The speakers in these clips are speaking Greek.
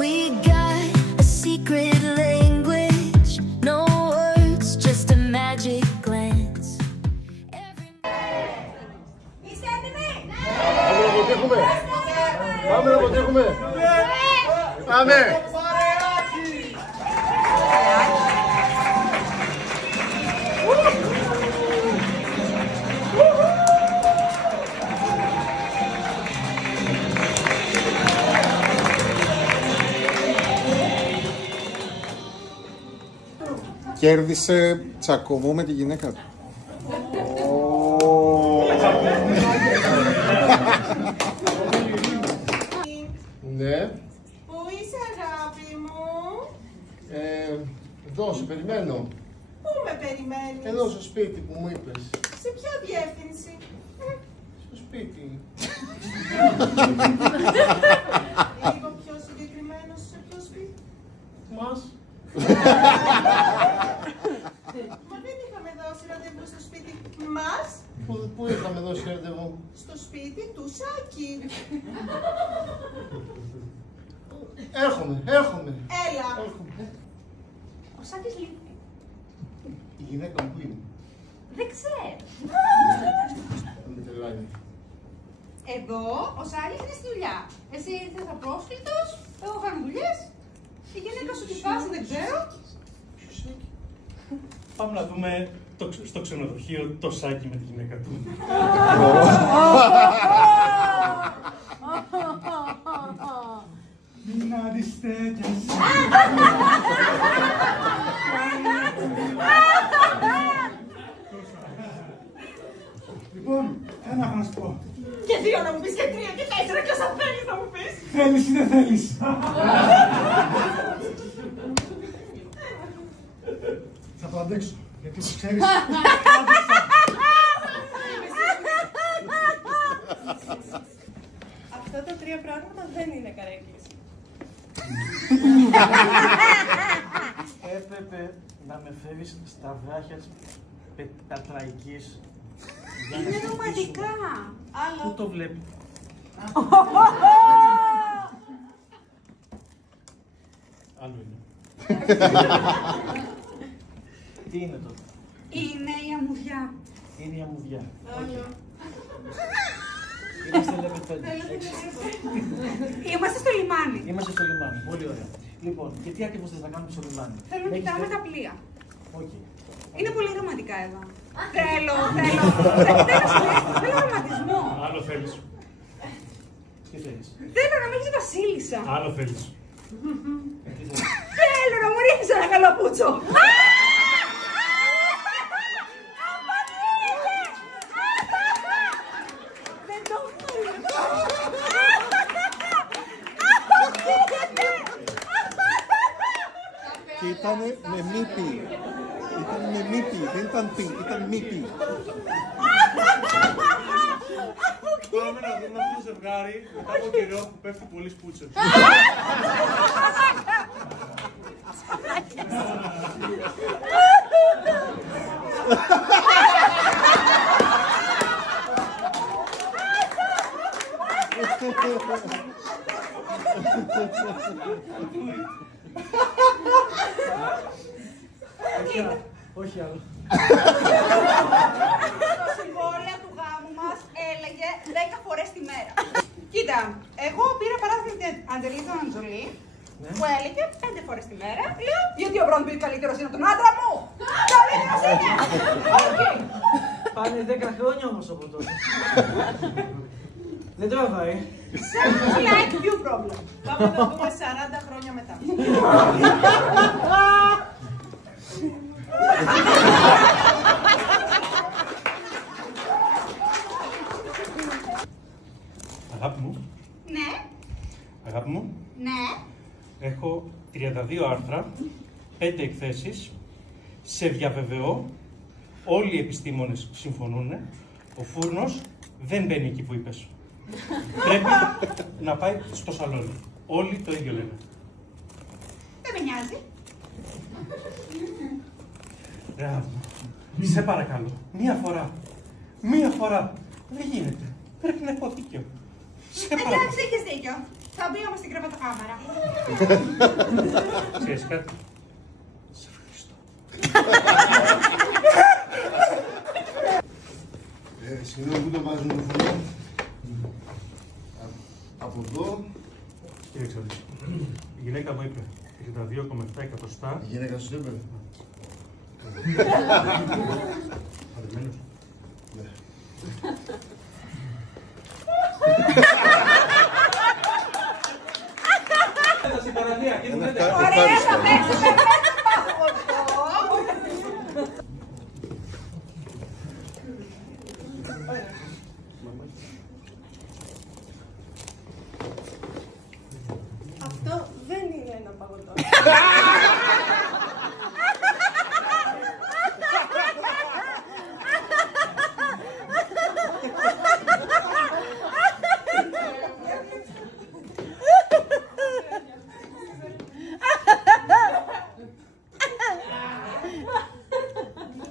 We got a secret language, no words, just a magic glance. Είστε έτοιμοι? Πάμε να αποτύχουμε! Πάμε! Κέρδισε τσακωμό με τη γυναίκα του. Ναι. Πού είσαι αγάπη μου? Εδώ, σε περιμένω. Πού με περιμένεις? Εδώ στο σπίτι που μου είπες. Σε ποια διεύθυνση? Στο σπίτι. Λίγο πιο συγκεκριμένο σε ποιο σπίτι? Μας. Μα δεν είχαμε δώσει ραντεβού στο σπίτι μας? Πού είχαμε δώσει ραντεβού? Στο σπίτι του Σάκη. Έχουμε. Έλα. Ο Σάκης λείπει. Η γυναίκα μου που είναι. Δεν ξέρω. Δεν με τρελάει. Εδώ ο Σάκης είναι στη δουλειά. Εσύ ήρθες απρόσκλητος, εγώ κάνω δουλειές. Η γυναίκα σου τι φάση δεν ξέρω. Πάμε να δούμε στο ξενοδοχείο το Σάκη με τη γυναίκα του. Μην αντιστέκεσαι. Λοιπόν, ένα θα να σου πω. Και δύο να μου πεις, και τρία και τέσσερα και όσα θέλεις να μου πεις. Θέλεις ή δεν θέλεις? Θα το αντέξω, γιατί το ξέρεις. Αυτά τα τρία πράγματα δεν είναι καρέκλες. Έπρεπε να με φέρεις στα βράχια της Πατραϊκής. Είναι ρομαντικά. Πού το βλέπει? Άλλο είναι. Τι είναι τότε? Είναι η αμμουδιά. Είναι η αμμουδιά. Άλλο. Είμαστε level 5. Είμαστε στο λιμάνι. Είμαστε στο λιμάνι. Πολύ ωραία. Λοιπόν, και τι ακριβώς θες να κάνουμε στο λιμάνι? Θέλω να κοιτάμε τα πλοία. Okay. Είναι πολύ ρομαντικά εδώ. Θέλω ρομαντισμό. Άλλο θέλεις. Τι θέλεις? Θέλω να μην είσαι βασίλισσα. Άλλο θέλεις. Τι θέλεις? Θέλω να μου ρίξεις ένα καλοπούτσο. Δεν το Και ήτανε με μύτη. Ήταν με μύτη, δεν ήταν πι, ήταν μύτη. Πάμε να δούμε αυτό το ζευγάρι μετά από καιρό που πέφτει πολύ σπούτσο. Όχι άλλο. Το συμβόλαιο του γάμου μας έλεγε 10 φορές τη μέρα. Κοίτα, εγώ πήρα παράδειγμα την Αντζελίνα Αντζολή, που έλεγε 5 φορές τη μέρα. Λέω, γιατί ο Μπραντ Πιτ καλύτερος είναι από τον άντρα μου. Καλύτερος είναι. Όχι. Πάνε 10 χρόνια όμως από τότε. Δεν τραβάει. Sounds like you problem. Πάμε να το δούμε 40 χρόνια μετά. Αγάπη μου. Ναι, Αγάπη μου. ναι. Έχω 32 άρθρα, 5 εκθέσεις. Σε διαβεβαιώ, όλοι οι επιστήμονες συμφωνούν. Ο φούρνος δεν μπαίνει εκεί που είπες. Πρέπει να πάει στο σαλόνι. Όλοι το ίδιο λένε. Δεν με νοιάζει. Μπράβο. Σε παρακαλώ. Μία φορά. Δεν γίνεται. Πρέπει να έχω δίκιο. Σε παρακαλώ. Εντάξει, έχεις δίκιο. Θα μπει όμως στην κρεβατοκάμαρα. Ξέρεις κάτι? Σε ευχαριστώ. Συγγνώμη, πού το βάζουν το φωνό. Από εδώ. Κοίταξε να δεις. Η γυναίκα μου είπε 32,7 εκατοστά. Η γυναίκα σου είπε. Παρεμένος. Ναι. Ωραία, θα παίξουμε Αυτό δεν είναι ένα παγωτό.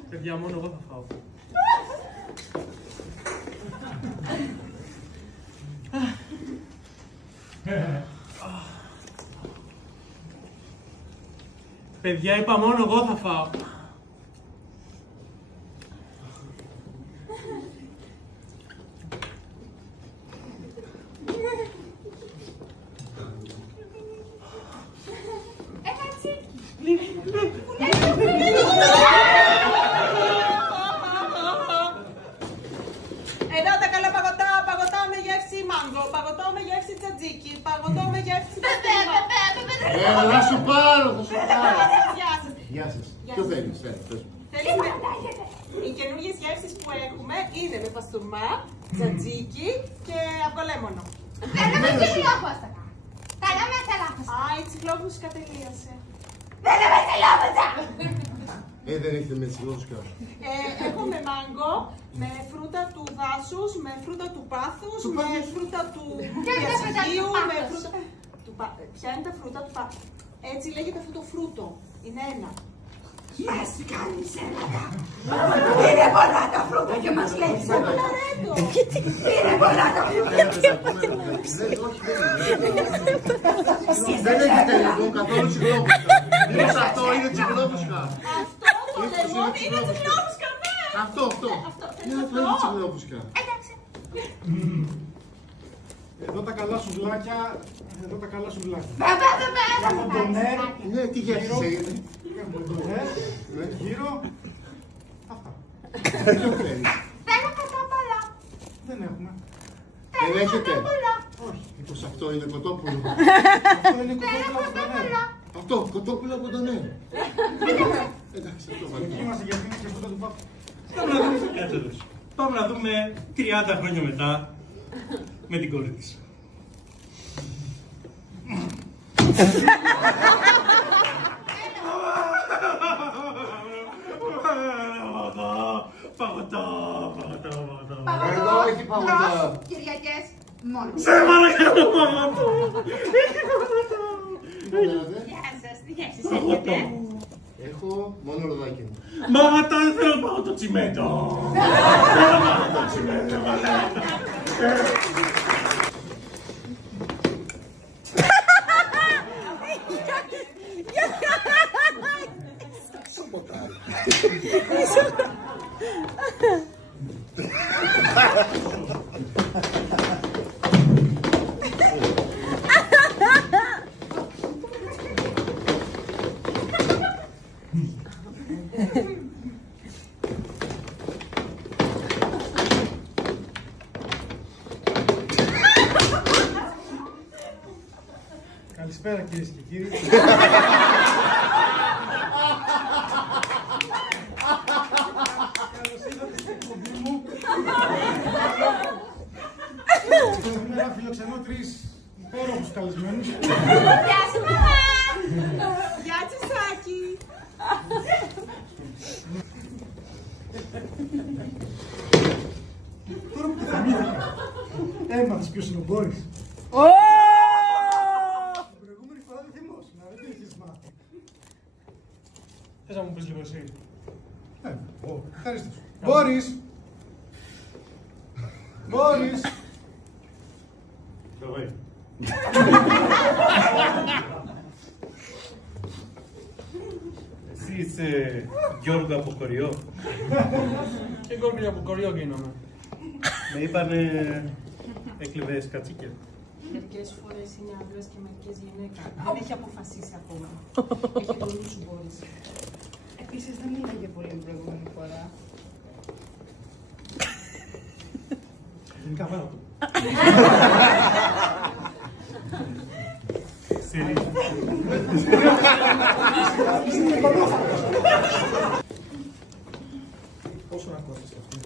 Παιδιά, μόνο εγώ θα φάω. Παιδιά, είπα μόνο εγώ θα φάω. Εδώ τα καλά παγωτά, παγωτό με γεύση μάγκο, παγωτό με γεύση τζατζίκι, παγωτό με γεύση πεπέμα. Θα σου πάρω, θα σου πάρω. Γεια σας. Γεια σας. Ποιο θέλεις, πες μου. Θέλουμε... Οι καινούργιες γεύσεις που έχουμε είναι με παστούρμα, τζατζίκι και αυγολέμονο. Θέλουμε τσιχλόφωστα. Θέλουμε τσελάφωστα. Α, η τσιχλόφωση κατελείωσε. Θέλουμε τσελάφωστα. Δεν έχετε με τσιγλόσκα. Έχουμε μάγκο, με φρούτα του δάσους, με φρούτα του πάθους, με φρούτα του διασυγείου, με φρούτα... Ποια είναι τα φρούτα του πάθους? Έτσι λέγεται αυτό το φρούτο. Είναι ένα. Μας κάνεις έλατα. Είναι πολλά τα φρούτα και μας λες. Είναι πολλά τα φρούτα. Δεν έχει τελικό καθόλου τσιγλόφουσκα. Μήπως αυτό είναι τσιγλόφουσκα. Αυτό το λεμόνι είναι τσιχλόφουσκα, ναι. Αυτό. Είναι τσιγλόφουσκα. Εντάξει. Εδώ τα καλά σουβλάκια. Εδώ τα καλά σουβλάκια. Βέβαια. Έχουμε τον νερ. Ναι, τι γεύσεις έγινε. Έχουμε τον νερ. Γύρω. Αυτά. Ποιο θέλεις. Θέλω κοτόπουλο. Δεν έχουμε. Δεν έχετε. Όχι. Μήπως αυτό είναι κοτόπουλο. Αυτό είναι κοτόπουλο από τον νερ. Αυτό, κοτόπουλο από τον νερ. Εντάξει, αυτό βάλε. Είμαστε γιατί είναι και αυτό του πάπου. Κάτσε εδώ. Πάμε να δούμε 30 χρόνια μετά με την κόρη της. Παγωτό. Εδώ έχει παγωτά. Κυριακές μόνο. Σε παρακαλώ, παγωτό. Γεια σας, τι γεύσεις έχετε? Έχω μόνο ροδάκι. Μαγατά, δεν θέλω παγωτό τσιμέντο. Θέλω παγωτό τσιμέντο, Καλησπέρα κυρίες και κύριοι. Καλώς ήρθατε στην εκπομπή μου. Σήμερα φιλοξενώ τρεις υπέροχους καλεσμένους. Γεια σου, μαμά. Γεια Τσισάκη. Τώρα που θυμήθηκα, έμαθες ποιος είναι ο Μπόρις. Την προηγούμενη φορά δεν θυμόσουν, δεν το έχεις μάθει. Θες να μου πεις λίγο εσύ. Ευχαριστώ. Μπόρις! Μπόρις! Τραβάει. Εσύ είσαι Γιώργο από χωριό. Και Γιώργο από χωριό γίνομαι. Με είπανε έκλεβες κατσίκια. Μερικές φορές είναι άντρας και μερικές γυναίκα. Δεν έχει αποφασίσει ακόμα. Έχει το νου σου, μπορείς. Επίσης δεν μίλαγε πολύ την προηγούμενη φορά. Γενικά φέρω του. Πόσο να κόψεις αυτό.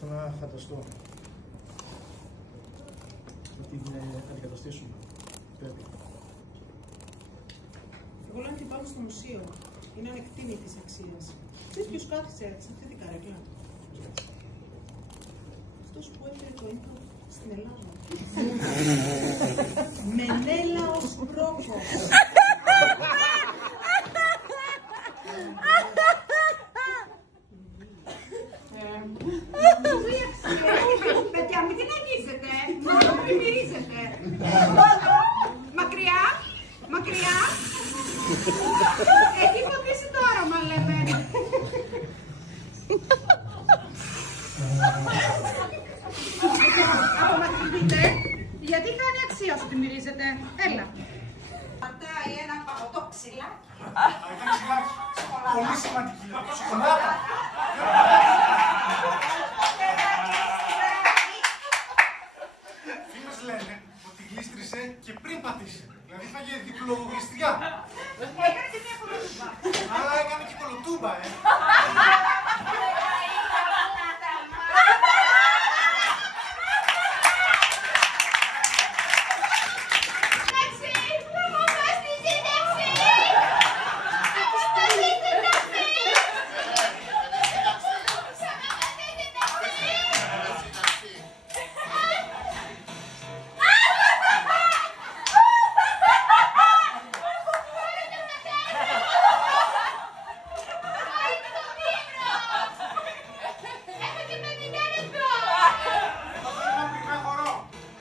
Θα να φανταστώ. Θα την αντικαταστήσουμε. Πρέπει. Εγώ λέω να την πάμε στο μουσείο. Είναι ανεκτήμητης αξίας. Ξέρεις ποιος κάθισε σε αυτή την καρέκλα? Αυτός που έφερε το ίνκο στην Ελλάδα. Μενέλαος Πρόκοπος. Παιδιά, μην την αγγίζετε. Μόνο μην μυρίζετε. Μακριά, μακριά. Έχει φωτίσει το άρωμα, λέμε. Απομακρυνθείτε, γιατί χάνει αξία όσο τη μυρίζετε. Έλα. Πατάει ένα παγωτό ξυλάκι. Πολύ σημαντική.